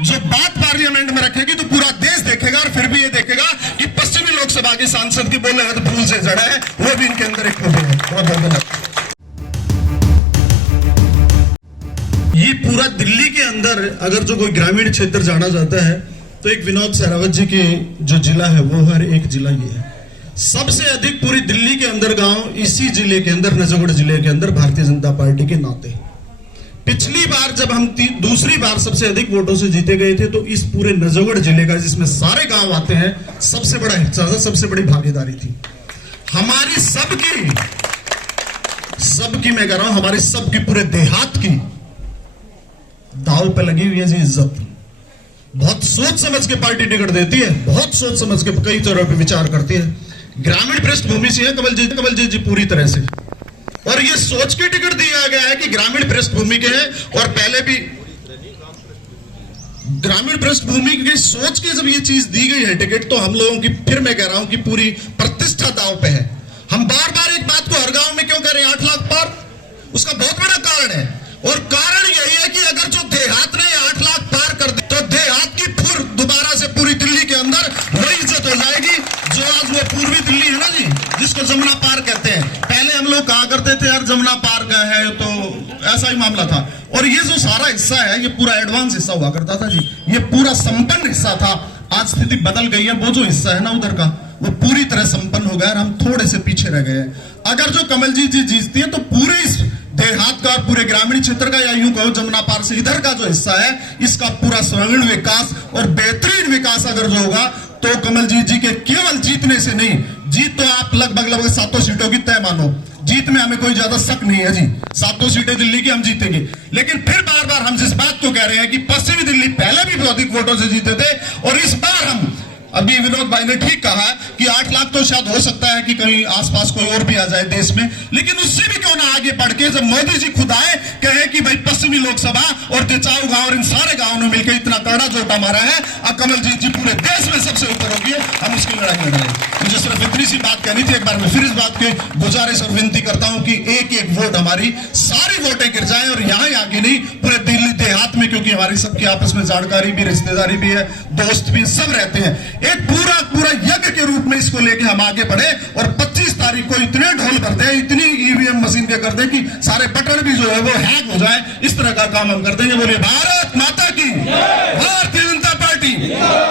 जो बात पार्लियामेंट में रखेगी तो पूरा देश देखेगा और फिर भी ये देखेगा कि पश्चिमी लोकसभा के सांसद की बोले हैं तो भूल से जड़ा है, वो भी इनके अंदर एक खूबी है। बहुत बहुत धन्यवाद। ये पूरा दिल्ली के अंदर अगर जो कोई ग्रामीण क्षेत्र जाना जाता है तो एक विनोद सहरावत जी की जो जिला है वो हर एक जिला ये है। सबसे अधिक पूरी दिल्ली के अंदर गांव इसी जिले के अंदर, नजफगढ़ जिले के अंदर भारतीय जनता पार्टी के नाते। पिछली बार जब हम दूसरी बार सबसे अधिक वोटों से जीते गए थे तो इस पूरे नजफगढ़ जिले का, जिसमें सारे गांव आते हैं, सबसे बड़ा हिस्सा था, सबसे बड़ी भागीदारी थी हमारी सबकी मैं कह रहा हूं, हमारी सबकी पूरे देहात की दाव पे लगी हुई है जी इज्जत। बहुत सोच समझ के पार्टी टिकट देती है, बहुत सोच समझ के कई तरह पे विचार करती है। ग्रामीण पृष्ठभूमि से है कमल जी पूरी तरह से, और ये सोच के टिकट दिया गया है कि ग्रामीण पृष्ठभूमि के हैं, और पहले भी ग्रामीण पृष्ठभूमि की सोच के जब ये चीज दी गई है टिकट, तो हम लोगों की, फिर मैं कह रहा हूं कि पूरी प्रतिष्ठा दांव पे है। हम बार बार एक बात को हर गांव में क्यों कह रहे हैं 8 लाख पार, उसका बहुत बड़ा कारण है, और कारण यही है कि अगर जो देहात ने 8 लाख पार कर दे तो देहात की फिर दोबारा से पूरी दिल्ली के अंदर वही इज्जत हो जाएगी जो आज वो पूर्वी दिल्ली है ना जी, जिसको जमुना पार कहते हैं। पहले हम लोग कहा करते थे यार जमुना पार का है, तो ऐसा ही मामला था। और ये जो सारा हिस्सा है ये पूरा एडवांस हिस्सा हुआ करता था जी, ये पूरा संपन्न हिस्सा था। आज स्थिति बदल गई है, वो जो हिस्सा है ना उधर का, वो पूरी तरह संपन्न हो गया और हम थोड़े से पीछे रह गए हैं। अगर जो कमल जी जीतती है तो पूरे इस देहात का, पूरे ग्रामीण क्षेत्र का, या यूं कहो जमुना पार से इधर का जो हिस्सा है, इसका पूरा स्वर्णिम विकास और बेहतरीन विकास अगर जो होगा तो कमल जी के केवल जीतने से नहीं, जीत तो आप लगभग 7 सीटों की तय मानो, जीत में हमें कोई ज्यादा शक नहीं है जी, 7 सीटें दिल्ली की हम जीतेंगे। लेकिन फिर बार बार हम जिस बात को कह रहे हैं कि पश्चिमी दिल्ली पहले भी अधिक वोटों से जीते थे, और इस बार हम, अभी विनोद भाई ने ठीक कहा कि 8 लाख तो शायद हो सकता है कि कहीं आसपास कोई और भी आ जाए देश में, लेकिन उससे भी क्यों ना आगे बढ़ के जब मोदी जी खुद आए कहे कि भाई पश्चिमी लोकसभा और तेचाऊ गांव और इन सारे गांवों ने मिलकर इतना कड़ा जोटा मारा है, अब कमल जी पूरे देश में सबसे ऊपर होगी, हम उसकी लड़ाई लड़ रहे हैं। मुझे सिर्फ इतनी सी बात कहनी थी। एक बार मैं फिर इस बात की गुजारिश और विनती करता हूं कि एक एक वोट हमारी सारी वोटें गिर जाए, और यहां आगे नहीं पूरे दिल्ली देहात में, क्योंकि हमारी सबकी आपस में जानकारी भी, रिश्तेदारी भी है, दोस्त भी, सब रहते हैं। एक पूरा यज्ञ के रूप में इसको लेके हम आगे बढ़े और 25 तारीख को इतने ढोल कर दे, इतनी ईवीएम मशीन के कर दे कि सारे बटन भी जो है वो हैक हो जाए, इस तरह का काम हम कर देंगे। बोलिए भारत माता की, भारतीय जनता पार्टी।